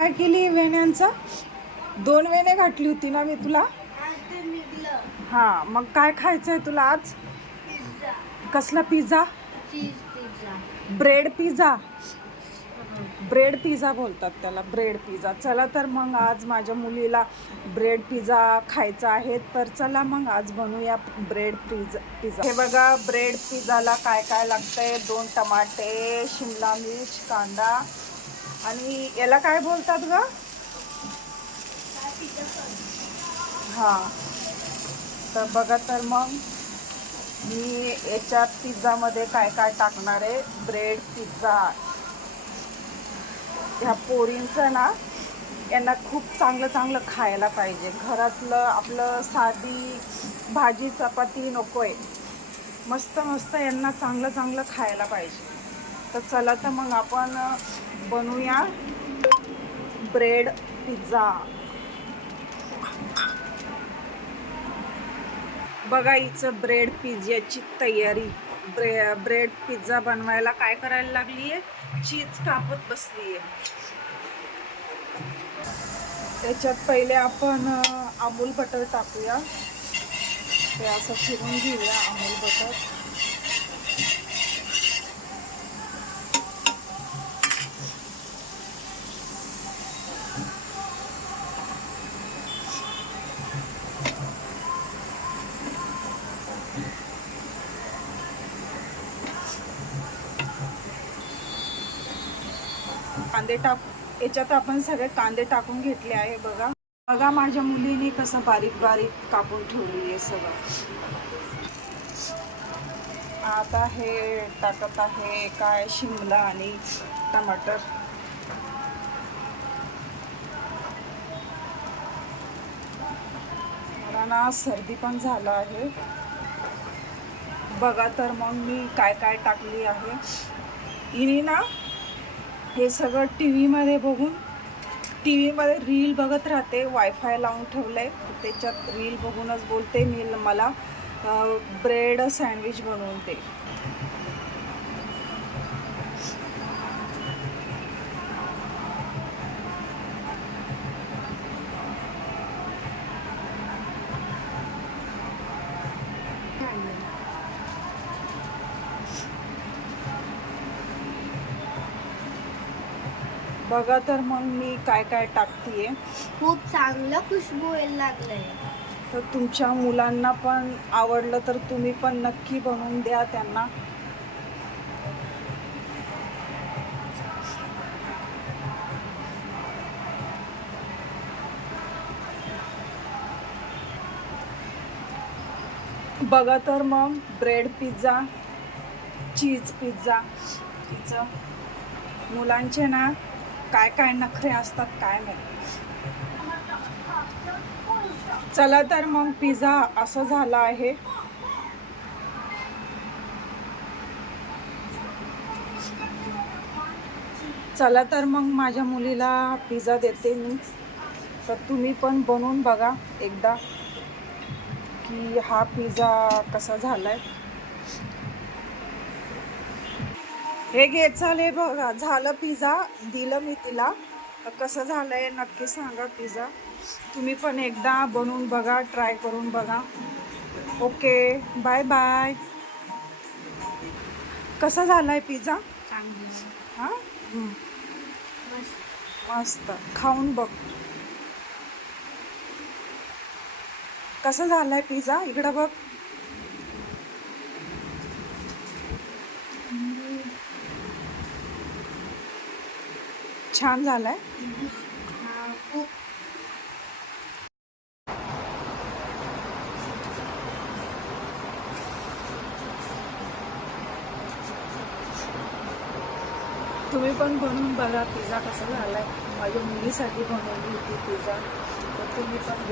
काय केली वेण्यांचा? 2 वेण्या घातली होती ना मी तुला. हा, मग काय खायचंय तुला आज? पिझ्झा. कसला pizza? Cheese pizza. Bread pizza. Bread pizza बोलतात त्याला, ब्रेड पिझ्झा. चला तर मग आज माझ्या मुलीला ब्रेड पिझ्झा खायचा आहे, तर चला मग आज बनवूया ब्रेड पिझ्झा. हे बघा, ब्रेड पिझ्झाला काय काय लागतंय. 2 टमाटे, शिमला मिर्च, कांदा आणि याला काय बोलतात ग? हां, तर बघा तर मग मी याच्यात पिझ्झामध्ये काय काय टाकणार आहे. ब्रेड पिझ्झा ह्या पोरींचं ना, यांना खूप चांगलं चांगलं खायला पाहिजे. घरातलं आपलं साधी भाजी चपाती नको आहे, मस्त मस्त यांना चांगलं चांगलं खायला पाहिजे. तर चला तर मग आपण बनवूया ब्रेड पिझ्झा. बघा हिचं ब्रेड पिझ्झाची तयारी. ब्रेड पिझ्झा बनवायला काय करायला लागली आहे? चीज कापत बसली आहे. त्याच्यात पहिले आपण अमूल बटर टाकूया. ते असं फिरून घेऊया अमूल बटर. कांदे याच्यात आपण सगळे कांदे टाकून घेतले आहे. बघा बघा माझ्या मुलीने कसं बारीक बारीक कापून ठेवली आहे सगळं. आता हे टाकत आहे काय, शिमला आणि टमाटर. मला ना सर्दी पण झालं आहे. बघा तर मग मी काय काय टाकली आहे. हिने ना हे सगळं टी व्हीमध्ये बघून, टी व्हीमध्ये रील बघत राहते. वायफाय लावून ठेवलं आहे, त्याच्यात रील बघूनच बोलते मला ब्रेड सँडविच बनवून दे. बघा तर मग मी काय काय टाकतीये. खूप चांगलं खुशबू यायला लागलंय. तर तुमच्या मुलांना पण आवडलं तर तुम्ही पण नक्की बनवून द्या त्यांना. बघा तर मग ब्रेड पिझ्झा, चीज पिझ्झा. तिचं मुलांचे ना काय काय नखरे असतात काय माहिती. चला तर मग पिझ्झा असं झाला आहे. चला तर मग माझ्या मुलीला पिझ्झा देते मी. तर तुम्ही पण बनवून बघा एकदा की हा पिझ्झा कसा झालाय. हे घे, चालेल बघा, झालं पिझ्झा. दिलं मी तिला. तर कसं झालंय नक्की सांगा पिझ्झा. तुम्ही पण एकदा बनवून बघा, ट्राय करून बघा. Okay, bye bye. कसा झालाय पिझ्झा? चांगलं. हां, मस्त. मस्त. खाऊन बघ कसा झालाय पिझ्झा. इकडं बघ. छान झालाय. खूप. तुम्ही पण बनवून बघा पिझ्झा कसा झालाय. माझ्या मुलीसाठी बनवली होती पिझ्झा, तर तुम्ही पण